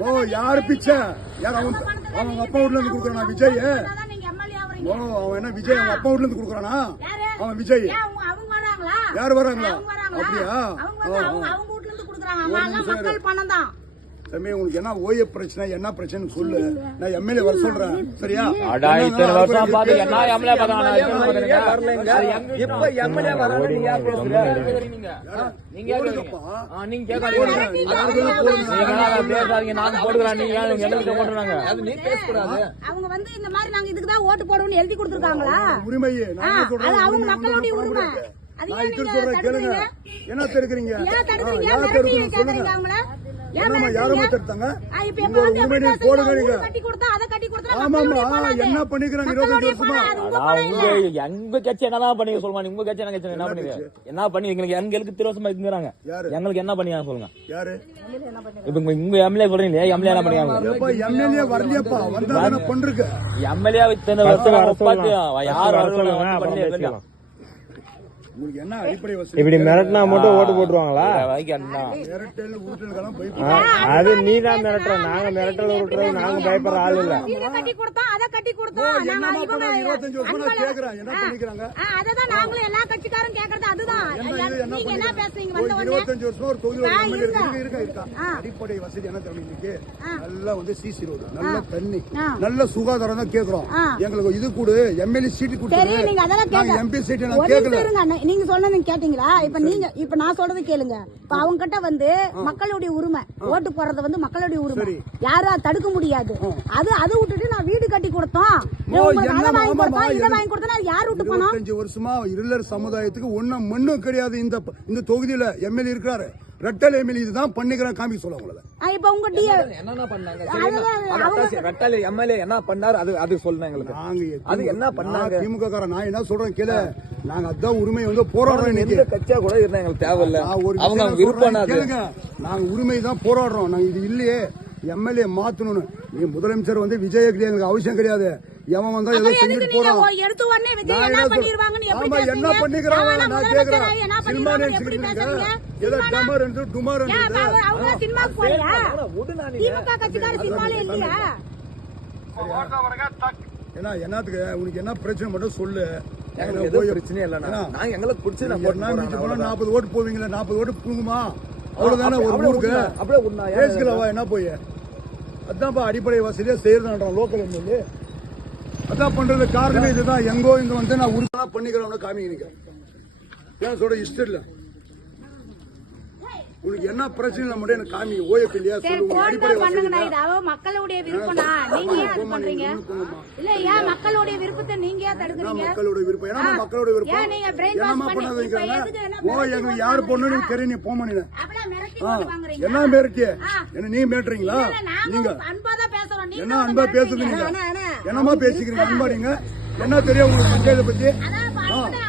ஓ யாரு பிச்சை? யார் அவன் அவன் அப்பா வீட்ல இருந்து கொடுக்குறானா விஜய்? ஓ அவன் என்ன விஜய் அவன் அப்பா வீட்ல இருந்து கொடுக்குறானா? அவன் விஜய். யார் வராங்களா? வராங்களா? அப்படியா? அவங்க வீட்ல இருந்து குடுக்குறாங்க. மக்கள் பணம் தான் தம்பி உங்களுக்கு என்ன ஓய பிரச்சனை என்ன பிரச்சனை சொல்லு. நான் எம்எல்ஏ வர சொல்றேன். சரியா? அடா இத்தனை வருஷம் பார்த்து என்ன எம்எல்ஏ வரலைங்க? இப்ப எம்எல்ஏ வரான்னு நீ ஏன் பேசுற நீங்க. நீங்க பேசாதீங்க நாங்க போடுறோம் நீங்க போட்டுறாங்க அது நீ பேசக்கூடாது அவங்க வந்து இந்த மாதிரி நாங்க இதுக்கு தான் ஓட்டு போடுவோம்னு எழுதி கொடுத்துருக்காங்களா? உரிமை நான் என்ன சொல்றேன்? அவங்க மக்களுடைய உரிமை. நான் இது சொல்றேன் கேளுங்க? என்ன தடுக்கிறீங்க? யார் தடுக்கணும் சொல்லுங்க. என்ன பண்ணிக்கிறாங்க. எங்க கட்சி என்னதான் பண்ணி சொல்லுமா? உங்க கட்சி என்ன கட்சி என்ன பண்ணுங்க என்ன பண்ணி எங்களுக்கு எங்களுக்கு திருவசமா இருக்குங்கிறாங்க. யாரு? எங்களுக்கு என்ன பண்ணி சொல்லுங்க? யாரு? இப்ப உங்க- எம்எல்ஏ சொல்றீங்களே எம்எல்ஏ என்ன எப்ப எம்எல்ஏ வரலையப்பா? எம்எல்ஏ இத்தனை வருஷம் பார்த்து யார் வரல உங்களுக்கு என்ன அடிப்படை வசதி இப்படி மிரட்டினா மட்டும் ஓட்டு போட்டுருவாங்களா? போய் ஆ, அது நீ தான் மிரட்டுற. நாங்க மிரட்டல் விட்டுறது நாங்க பயப்படுற ஆள் இல்ல. கட்டி கொடுத்தா, அதை கட்டி கொடுத்தா, நாங்க இவங்க- இருபத்தஞ்சு வருஷமா நான். கேக்குறேன். என்ன பண்ணிக்கிறாங்க? அததான் நாங்களும் எல்லா கட்சிக்காரும் கேக்குறது அதுதான். என்ன இது? என்ன நீங்க என்ன பண்ணிக்கிறாங்க? பேசுறீங்க? ஒரு வந்த உடனே இருபத்தஞ்சு வருஷம் ஒரு தொகுதி இருக்கா. இருக்கு இருக்கா இருக்கா ஆ. அடிப்படை வசதி என்ன தெரியும் இன்னைக்கு? நல்லா வந்து சிசி ரோடு நல்ல தண்ணி. ஆ. நல்ல சுகாதாரம் தான் கேக்குறோம். எங்களுக்கு இது கொடு எம்எல்ஏ சீட்டு கொடுத்து எம்பி சீட்டு நான் கேட்கல. நீங்க சொன்னது கேட்டீங்களா? இப்ப நீங்க இப்ப நான் சொல்றது கேளுங்க. இப்ப அவங்க கிட்ட வந்து மக்களுடைய உரிமை ஓட்டு போடுறது வந்து மக்களுடைய உரிமை. யாரும் தடுக்க முடியாது. அது அது விட்டுட்டு நான் வீடு கட்டி கொடுத்தோம். அதை வாங்கி கொடுத்தோம் இதை எனக்கு- வாங்கி கொடுத்தோம் அது யார் விட்டு போனோம்? வருஷமா இருளர் சமுதாயத்துக்கு ஒன்னும் மண்ணும் கிடையாது இந்த இந்த தொகுதியில எம்எல்ஏ இருக்காரு ரெட்டல் எம்எல்ஏ இதுதான் பண்ணிக்கிறேன் காமிக்க சொல்ல உங்களை. ஆ, இப்ப உங்க டி என்னென்ன பண்ணாங்க? ரெட்டாலி எம்எல்ஏ என்ன பண்ணாரு? அது அது சொல்லுங்க எங்களுக்கு. நாங்க அது என்ன பண்ணாங்க? திமுக காரன் நான் என்ன சொல்றேன் கேளு. நாங்க அதான் உரிமை வந்து போராடுறோம் எந்த கட்சியா கூட இருந்தா எங்களுக்கு தேவையில்ல. அவங்க விருப்பம் நாங்க உரிமை தான் போராடுறோம். நாங்க இது இல்லையே. எம்எல்ஏ மாத்தணும்னு. நீ முதலமைச்சர் வந்து விஜயக்கு எங்களுக்கு அவசியம் கிடையாது. எவன் வந்தா ஏதோ செஞ்சுட்டு போறான். விஜய் ஆமா? என்ன பண்ணிக்கிறாங்க நான் கேக்குறேன். சினிமா? ஏதோ? டமர் என்று டுமார் ஏன்னா என்னத்துக்கு? உனக்கு என்ன பிரச்சனை மட்டும் சொல்லு. பிரச்சனையே இல்லைண்ணா எங்களுக்கு பிடிச்சி. நாற்பது ஓட்டு போவீங்களா? நாற்பது ஓட்டு பூங்குமா அவ்வளவுதானே ஒரு அப்படியே ஊருக்கு? அப்படியே பேசிக்கலவா என்ன போய்? அதான்ப்பா அடிப்படை வசதியா செய்யறதுன்றான் லோக்கல் எம்எல்ஏ அதான் பண்றது காரணமே இதுதான். எங்கோ இங்க வந்து நான் உறுப்பினா பண்ணிக்கிறவன காமிக்கிறீங்க ஏன் சொல்ற இஷ்டம் இல்ல உனக்கு என்ன பிரச்சனை மட்டும் எனக்கு காமி ஓயக்கு இல்லையா சரி சொல்லு உனக்கு போன் அடிப்படை வசதி மக்களுடைய விருப்பம்னா நீங்க ஏன் அது பண்றீங்க? இல்ல ஏன் மக்களுடைய விருப்பத்தை நீங்க ஏன் என்ன தடுக்குறீங்க மக்களோட விருப்பம். ஏன்னா ஆ. மக்களோட விருப்பம். ஏன் நீங்க பண்ணி- என்ன ஓ எங்க யாரு பொண்ணு நீ வாங்குறீங்க? தெரியும் நீ போக அப்படியே மிரட்டி? என்ன. என்ன நீ மிரட்டுறீங்களா? நாங்க என்ன அன்பா. பேசுறீங்க. என்னமா பேசிக்கிறீங்க? அன்பா நீங்க? என்ன தெரியும் உங்களுக்கு பஞ்சாயத்தை பத்தி?